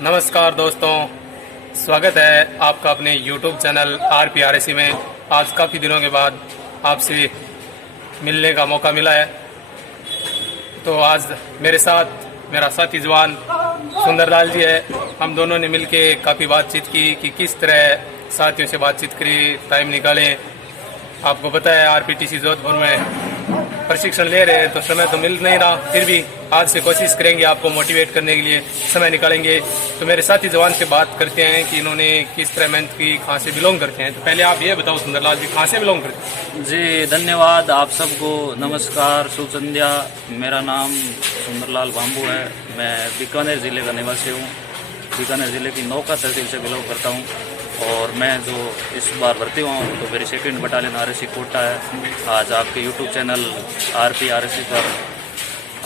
नमस्कार दोस्तों, स्वागत है आपका अपने YouTube चैनल RPRSC में। आज काफ़ी दिनों के बाद आपसे मिलने का मौका मिला है। तो आज मेरे साथ मेरा साथी जवान सुंदरलाल जी है। हम दोनों ने मिलके काफ़ी बातचीत की कि किस तरह साथियों से बातचीत करी, टाइम निकालें। आपको पता है RPTC जोधपुर में प्रशिक्षण ले रहे हैं तो समय तो मिल नहीं रहा, फिर भी आज से कोशिश करेंगे आपको मोटिवेट करने के लिए समय निकालेंगे। तो मेरे साथी जवान से बात करते हैं कि इन्होंने किस तरह मेहनत की, कहाँ से बिलोंग करते हैं। तो पहले आप ये बताओ सुंदरलाल जी, कहाँ से बिलोंग करते हैं? जी धन्यवाद, आप सबको नमस्कार, शुभ संध्या। मेरा नाम सुंदरलाल बाम्बू है। मैं बीकानेर ज़िले का निवासी हूँ। बीकानेर ज़िले की नौका तहसील से बिलोंग करता हूँ और मैं जो इस बार भर्ती हुआ हूँ तो मेरी 2nd बटालियन RSC कोटा है। आज आपके YouTube चैनल RPRSC पर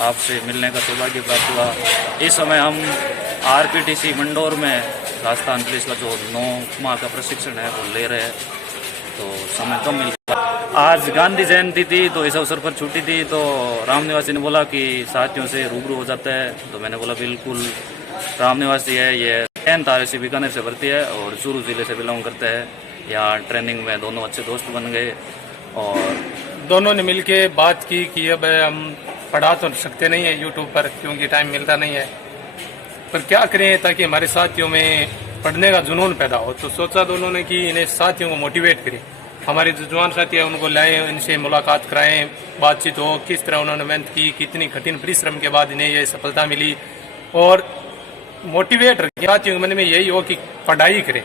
आपसे मिलने का सौभाग्य प्राप्त हुआ। इस समय हम RPTC मंडौर में राजस्थान पुलिस का जो 9 माह का प्रशिक्षण है वो ले रहे हैं, तो समय कम मिलता। आज गांधी जयंती थी तो इस अवसर पर छुट्टी थी, तो राम निवासी ने बोला कि साथियों से रूबरू हो जाते हैं, तो मैंने बोला बिल्कुल। राम निवासी है, ये 10th RSC बीकानेर से भर्ती है और चूरू ज़िले से बिलोंग करते हैं। यहाँ ट्रेनिंग में दोनों अच्छे दोस्त बन गए और दोनों ने मिलके बात की कि अब हम पढ़ा तो सकते नहीं है यूट्यूब पर क्योंकि टाइम मिलता नहीं है, पर क्या करें ताकि हमारे साथियों में पढ़ने का जुनून पैदा हो। तो सोचा दोनों ने कि इन्हें साथियों को मोटिवेट करें। हमारे जो जवान साथी है उनको लाएं, इनसे मुलाकात कराएं, बातचीत हो, किस तरह उन्होंने मेहनत की, कितनी कठिन परिश्रम के बाद इन्हें ये सफलता मिली, और मोटिवेट रखें साथियों के मन में यही हो कि पढ़ाई करें।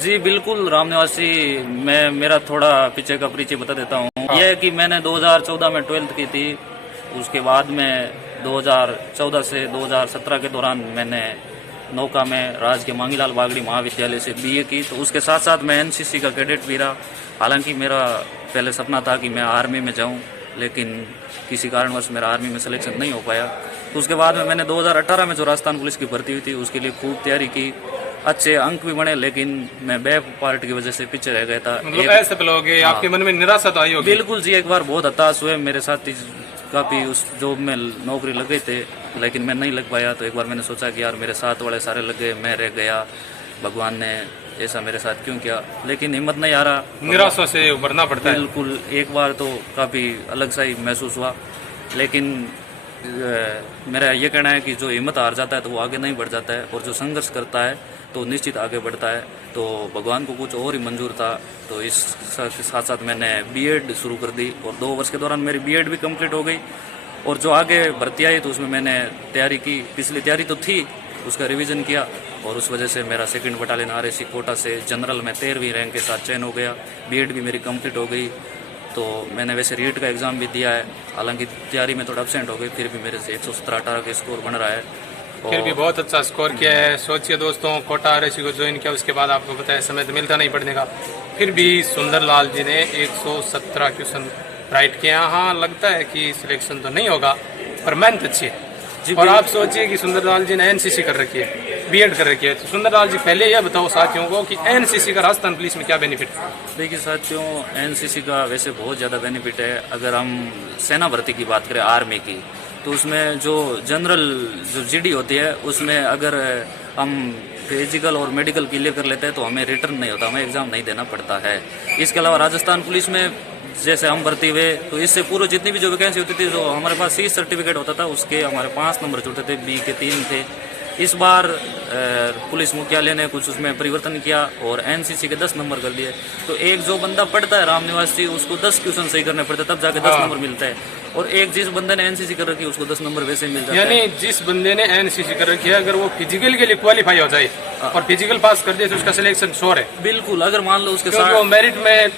जी बिल्कुल राम निवासी, मैं मेरा थोड़ा पीछे का परिचय बता देता हूँ। यह है कि मैंने 2014 में 12th की थी। उसके बाद में 2014 से 2017 के दौरान मैंने नौका में राजकीय मांगीलाल बागड़ी महाविद्यालय से BA की। तो उसके साथ साथ मैं NCC का कैडेट भी रहा। हालांकि मेरा पहले सपना था कि मैं आर्मी में जाऊं, लेकिन किसी कारणवश मेरा आर्मी में सिलेक्शन नहीं हो पाया। तो उसके बाद में मैंने 2018 में जो राजस्थान पुलिस की भर्ती हुई थी उसके लिए खूब तैयारी की, अच्छे अंक भी बने, लेकिन मैं बैक पार्ट की वजह से पीछे रह गया था। मतलब ऐसे लोगे आपके मन में निराशा तो आई होगी? बिल्कुल जी, एक बार बहुत हताश हुए। मेरे साथी काफ़ी उस जॉब में नौकरी लग गए थे लेकिन मैं नहीं लग पाया। तो एक बार मैंने सोचा कि यार मेरे साथ वाले सारे लग गए, मैं रह गया, भगवान ने ऐसा मेरे साथ क्यों किया। लेकिन हिम्मत नहीं आ रहा, निराशा से उभरना पड़ता है। बिल्कुल, एक बार तो काफ़ी अलग सा ही महसूस हुआ। लेकिन मेरा ये कहना है कि जो हिम्मत हार जाता है तो वो आगे नहीं बढ़ जाता है, और जो संघर्ष करता है तो निश्चित आगे बढ़ता है। तो भगवान को कुछ और ही मंजूर था, तो इस साथ साथ मैंने B.Ed शुरू कर दी और 2 वर्ष के दौरान मेरी B.Ed भी कंप्लीट हो गई। और जो आगे भर्ती आई तो उसमें मैंने तैयारी की, पिछली तैयारी तो थी, उसका रिवीजन किया और उस वजह से मेरा 2nd बटालियन RSC कोटा से जनरल में 13वीं रैंक के साथ चयन हो गया। B.Ed भी मेरी कंप्लीट हो गई। तो मैंने वैसे रीट का एग्ज़ाम भी दिया है, हालांकि तैयारी में थोड़ा एब्सेंट हो गई, फिर भी मेरे से 117-18 के स्कोर बन रहा है। फिर भी बहुत अच्छा स्कोर किया है। सोचिए दोस्तों, कोटा RSC को ज्वाइन किया, उसके बाद आपको पता है समय तो मिलता नहीं पढ़ने का, फिर भी सुंदरलाल जी ने 117 क्वेश्चन राइट किया। हाँ, लगता है कि सिलेक्शन तो नहीं होगा पर मेहनत अच्छी है। और आप सोचिए कि सुंदरलाल जी ने NCC कर रखी है, B.Ed कर रखी है। तो सुंदरलाल जी पहले यह बताओ साथियों को कि NCC का राजस्थान पुलिस में क्या बेनिफिट है? देखिए साथियों, NCC का वैसे बहुत ज़्यादा बेनिफिट है। अगर हम सेना भर्ती की बात करें, आर्मी की, तो उसमें जो जनरल जो GD होती है उसमें अगर हम फिजिकल और मेडिकल क्लियर कर लेते हैं तो हमें रिटर्न नहीं होता, हमें एग्ज़ाम नहीं देना पड़ता है। इसके अलावा राजस्थान पुलिस में जैसे हम भर्ती हुए तो इससे पूर्व जितनी भी जो वैकेंसी होती थी, जो हमारे पास C सर्टिफिकेट होता था उसके हमारे 5 नंबर जुड़ते थे, B के 3 थे। इस बार पुलिस मुख्यालय ने कुछ उसमें परिवर्तन किया और NCC के 10 नंबर कर दिए। तो एक जो बंदा पढ़ता है राम निवासी, उसको 10 क्वेश्चन सही करने पड़ते तब जाके 10 नंबर मिलता है, और एक जिस बंदे ने NCC कर रखी है उसको 10 नंबर वैसे मिल जाता है। यानी जिस बंदे ने NCC कर रखी है, अगर वो फिजिकल के लिए क्वालिफाई हो जाए और फिजिकल पास कर दे तो उसका सिलेक्शन श्योर है। बिल्कुल, अगर मान लो उसके साथ वो मेरिट में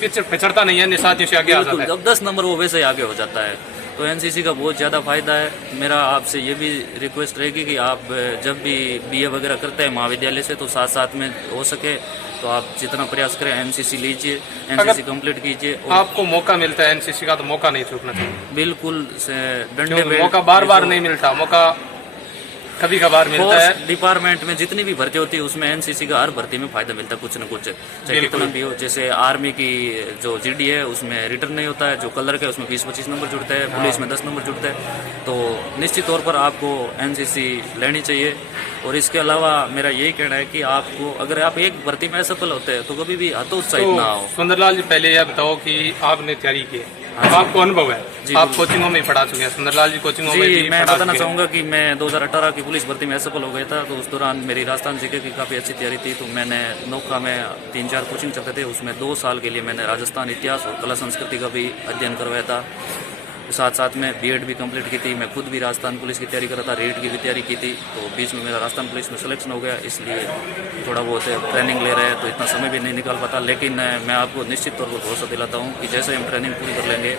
पिछड़ता नहीं है, साथियों से आगे आ जाता है। जब 10 नंबर वो वैसे ही आगे हो जाता है। तो NCC का बहुत ज़्यादा फ़ायदा है। मेरा आपसे ये भी रिक्वेस्ट रहेगी कि आप जब भी BA वगैरह करते हैं महाविद्यालय से, तो साथ साथ में हो सके तो आप जितना प्रयास करें NCC लीजिए, NCC कंप्लीट कीजिए। आपको मौका मिलता है NCC का तो मौका नहीं चूकना चाहिए। बिल्कुल, डंडे मौका बार बार नहीं मिलता, मौका कभी कभार मिलता है। फोर्स डिपार्टमेंट में जितनी भी भर्ती होती है उसमें एनसीसी का हर भर्ती में फायदा मिलता है, कुछ न कुछ, चाहे कितना भी हो। जैसे आर्मी की जो जीडी है उसमें रिटर्न नहीं होता है, जो कलर का है उसमें 20-25 नंबर जुड़ते हैं, पुलिस में 10 नंबर जुड़ते हैं। तो निश्चित तौर पर आपको एनसीसी लेनी चाहिए। और इसके अलावा मेरा यही कहना है कि आपको, अगर आप एक भर्ती में असफल होते हैं तो कभी भी हतोत्साहित ना हो। सुंदरलाल जी, पहले यह बताओ कि आपने तैयारी की है, आपको अनुभव है, आप कोचिंगों में पढ़ा चुके हैं, सुंदरलाल जी कोचिंगों में भी मैं पढ़ा बताना चुके हैं। चाहूँगा कि मैं 2018 की पुलिस भर्ती में असफल हो गया था। तो उस दौरान मेरी राजस्थान जीके की काफ़ी अच्छी तैयारी थी। तो मैंने नौका में 3-4 कोचिंग चलते थे, उसमें 2 साल के लिए मैंने राजस्थान इतिहास और कला संस्कृति का भी अध्ययन करवाया था। साथ साथ में बीएड भी कंप्लीट की थी। मैं खुद भी राजस्थान पुलिस की तैयारी कर रहा था, रेड की भी तैयारी की थी। तो बीच में मेरा राजस्थान पुलिस में सिलेक्शन हो गया, इसलिए थोड़ा बहुत ट्रेनिंग ले रहे हैं तो इतना समय भी नहीं निकाल पाता। लेकिन मैं आपको निश्चित तौर पर भरोसा दिलाता हूँ कि जैसे हम ट्रेनिंग पूरी कर लेंगे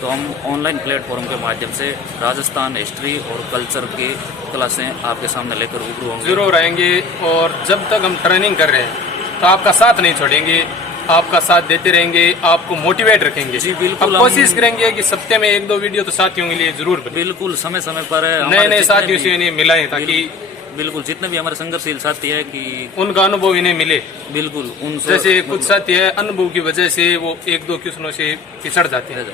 तो हम ऑनलाइन प्लेटफॉर्म के माध्यम से राजस्थान हिस्ट्री और कल्चर की क्लासें आपके सामने लेकर रूबरू होंगे, जरूर आएंगे। और जब तक हम ट्रेनिंग कर रहे हैं तो आपका साथ नहीं छोड़ेंगे, आपका साथ देते रहेंगे, आपको मोटिवेट रखेंगे। जी बिल्कुल, हम कोशिश करेंगे कि सप्ताह में 1-2 वीडियो तो साथियों के लिए जरूर बने। बिल्कुल समय समय पर नए साथियों से इन्हें मिलाएं ताकि बिल्कुल जितने भी हमारे संघर्षशील साथी है कि उनका अनुभव इन्हें मिले। बिल्कुल उनसे, जैसे कुछ साथी है अनुभव की वजह से वो 1-2 क्वेश्चनों से पिछड़ जाते हैं।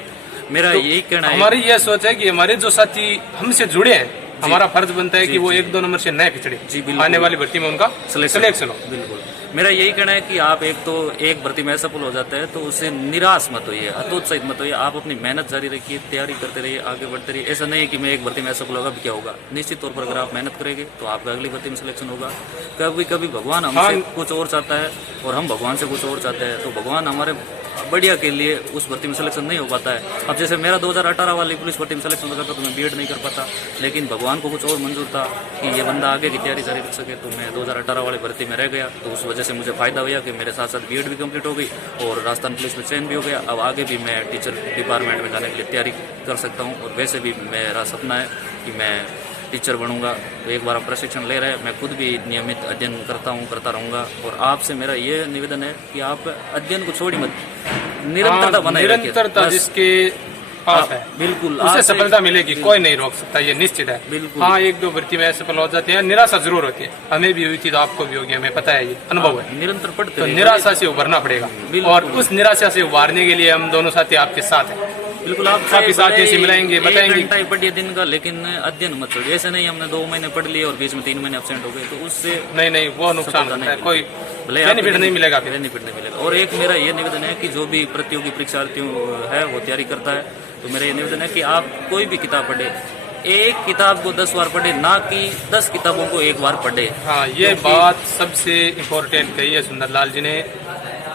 मेरा यही कहना है, हमारी यह सोच है कि हमारे जो साथी हमसे जुड़े हैं, हमारा फर्ज बनता है कि वो 1-2 नंबर से न पिछड़े, आने वाली भर्ती में उनका सिलेक्शन हो। बिल्कुल मेरा यही कहना है कि आप एक भर्ती में असफल हो जाते हैं तो उससे निराश मत होइए, हतोत्साहित मत होइए। आप अपनी मेहनत जारी रखिए, तैयारी करते रहिए, आगे बढ़ते रहिए। ऐसा नहीं है कि मैं एक भर्ती में असफल होगा भी क्या होगा। निश्चित तौर पर अगर आप मेहनत करेंगे तो आपका अगली भर्ती में सिलेक्शन होगा। कभी कभी भगवान हमसे कुछ और चाहता है और हम भगवान से कुछ और चाहते हैं, तो भगवान हमारे बढ़िया के लिए उस भर्ती में सिलेक्शन नहीं हो पाता है। अब जैसे मेरा 2018 वाली पुलिस भर्ती में सिलेक्शन होता था तो मैं बीएड नहीं कर पाता, लेकिन भगवान को कुछ और मंजूर था कि ये बंदा आगे की तैयारी जारी रख सके। तो मैं 2018 वाली भर्ती में रह गया, तो उस वजह से मुझे फायदा हुआ कि मेरे साथ साथ बीएड भी कंप्लीट हो गई और राजस्थान पुलिस में चयन भी हो गया। अब आगे भी मैं टीचर डिपार्टमेंट में जाने के लिए तैयारी कर सकता हूँ। और वैसे भी मेरा सपना है कि मैं टीचर बनूंगा। तो एक बार हम प्रशिक्षण ले रहे हैं, मैं खुद भी नियमित अध्ययन करता रहूंगा। और आपसे मेरा ये निवेदन है कि आप अध्ययन को छोड़ी मत, निरंतरता बनाए रखिए। निरंतरता जिसके पास है बिल्कुल उसे सफलता मिलेगी, कोई नहीं रोक सकता, ये निश्चित है। बिल्कुल। हाँ, 1-2 भर्ती में असफल हो जाते हैं, निराशा जरूर होती है। हमें भी हुई थी तो आपको भी होगी, हमें पता है, ये अनुभव है। निरंतर पढ़ते तो रहिए। निराशा से उभरना पड़ेगा और उस निराशा से उभारने के लिए हम दोनों साथी आपके साथ हैं। बिल्कुल, आप काफी साथियों से मिलाएंगे, बताएंगे। पढ़िए दिन का, लेकिन अध्ययन मत छोड़िए। ऐसे नहीं हमने 2 महीने पढ़ लिए और बीच में 3 महीने एब्सेंट हो गए तो उससे नहीं वो नुकसान होता है, कोई बेनिफिट नहीं मिलेगा, बेनिफिट नहीं मिलेगा। और एक मेरा ये निवेदन है कि जो भी प्रतियोगी परीक्षार्थियों है वो तैयारी करता है, तो मेरा ये निवेदन है कि आप कोई भी किताब पढ़े, एक किताब को 10 बार पढ़े, ना कि 10 किताबों को एक बार पढ़े। हाँ, ये बात सबसे इम्पोर्टेंट कही है सुंदरलाल जी ने।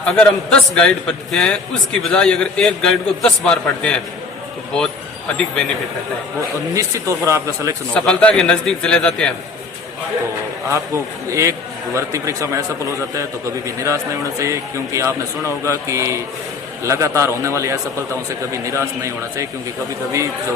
अगर हम 10 गाइड पढ़ते हैं उसकी बजाय अगर एक गाइड को 10 बार पढ़ते हैं तो बहुत अधिक बेनिफिट रहता है। वो निश्चित तौर पर आपका सिलेक्शन होगा, सफलता के नजदीक चले जाते हैं। तो आपको एक भर्ती परीक्षा में असफल हो जाता है तो कभी भी निराश नहीं होना चाहिए, क्योंकि आपने सुना होगा कि लगातार होने वाली असफलताओं से कभी निराश नहीं होना चाहिए, क्योंकि कभी कभी जो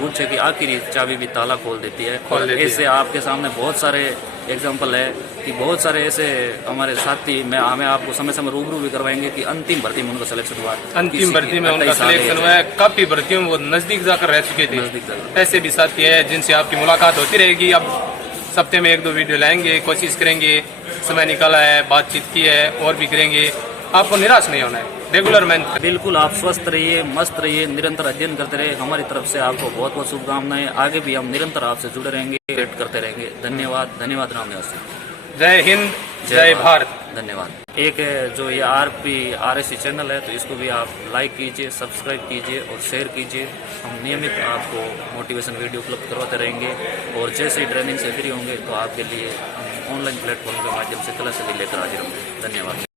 गुच्छे की आखिरी चाबी भी ताला खोल देती है। और ऐसे आपके सामने बहुत सारे एग्जाम्पल है कि बहुत सारे ऐसे हमारे साथी हमें आपको समय समय रूबरू भी करवाएंगे कि अंतिम भर्ती में उनका सिलेक्शन हुआ, अंतिम भर्ती में उनका सिलेक्शन हुआ है। काफी भर्तियों में वो नजदीक जाकर रह चुके थे। ऐसे भी साथी है जिनसे आपकी मुलाकात होती रहेगी। अब सप्ताह में 1-2 वीडियो लाएंगे, कोशिश करेंगे, समय निकाला है, बातचीत की है, और भी करेंगे। आपको निराश नहीं होना है, रेगुलर मेहनत। बिल्कुल, आप स्वस्थ रहिए, मस्त रहिए, निरंतर अध्ययन करते रहिए। हमारी तरफ से आपको बहुत बहुत शुभकामनाएं। आगे भी हम निरंतर आपसे जुड़े रहेंगे, वेट करते रहेंगे। धन्यवाद राम निवासी। जय हिंद, जय भारत। धन्यवाद। एक जो ये RPRSC चैनल है तो इसको भी आप लाइक कीजिए, सब्सक्राइब कीजिए और शेयर कीजिए। हम नियमित आपको मोटिवेशन वीडियो उपलब्ध करवाते रहेंगे और जैसे ही ट्रेनिंग से फ्री होंगे तो आपके लिए हम ऑनलाइन प्लेटफॉर्म के माध्यम से क्लास भी लेकर हाजिर होंगे। धन्यवाद।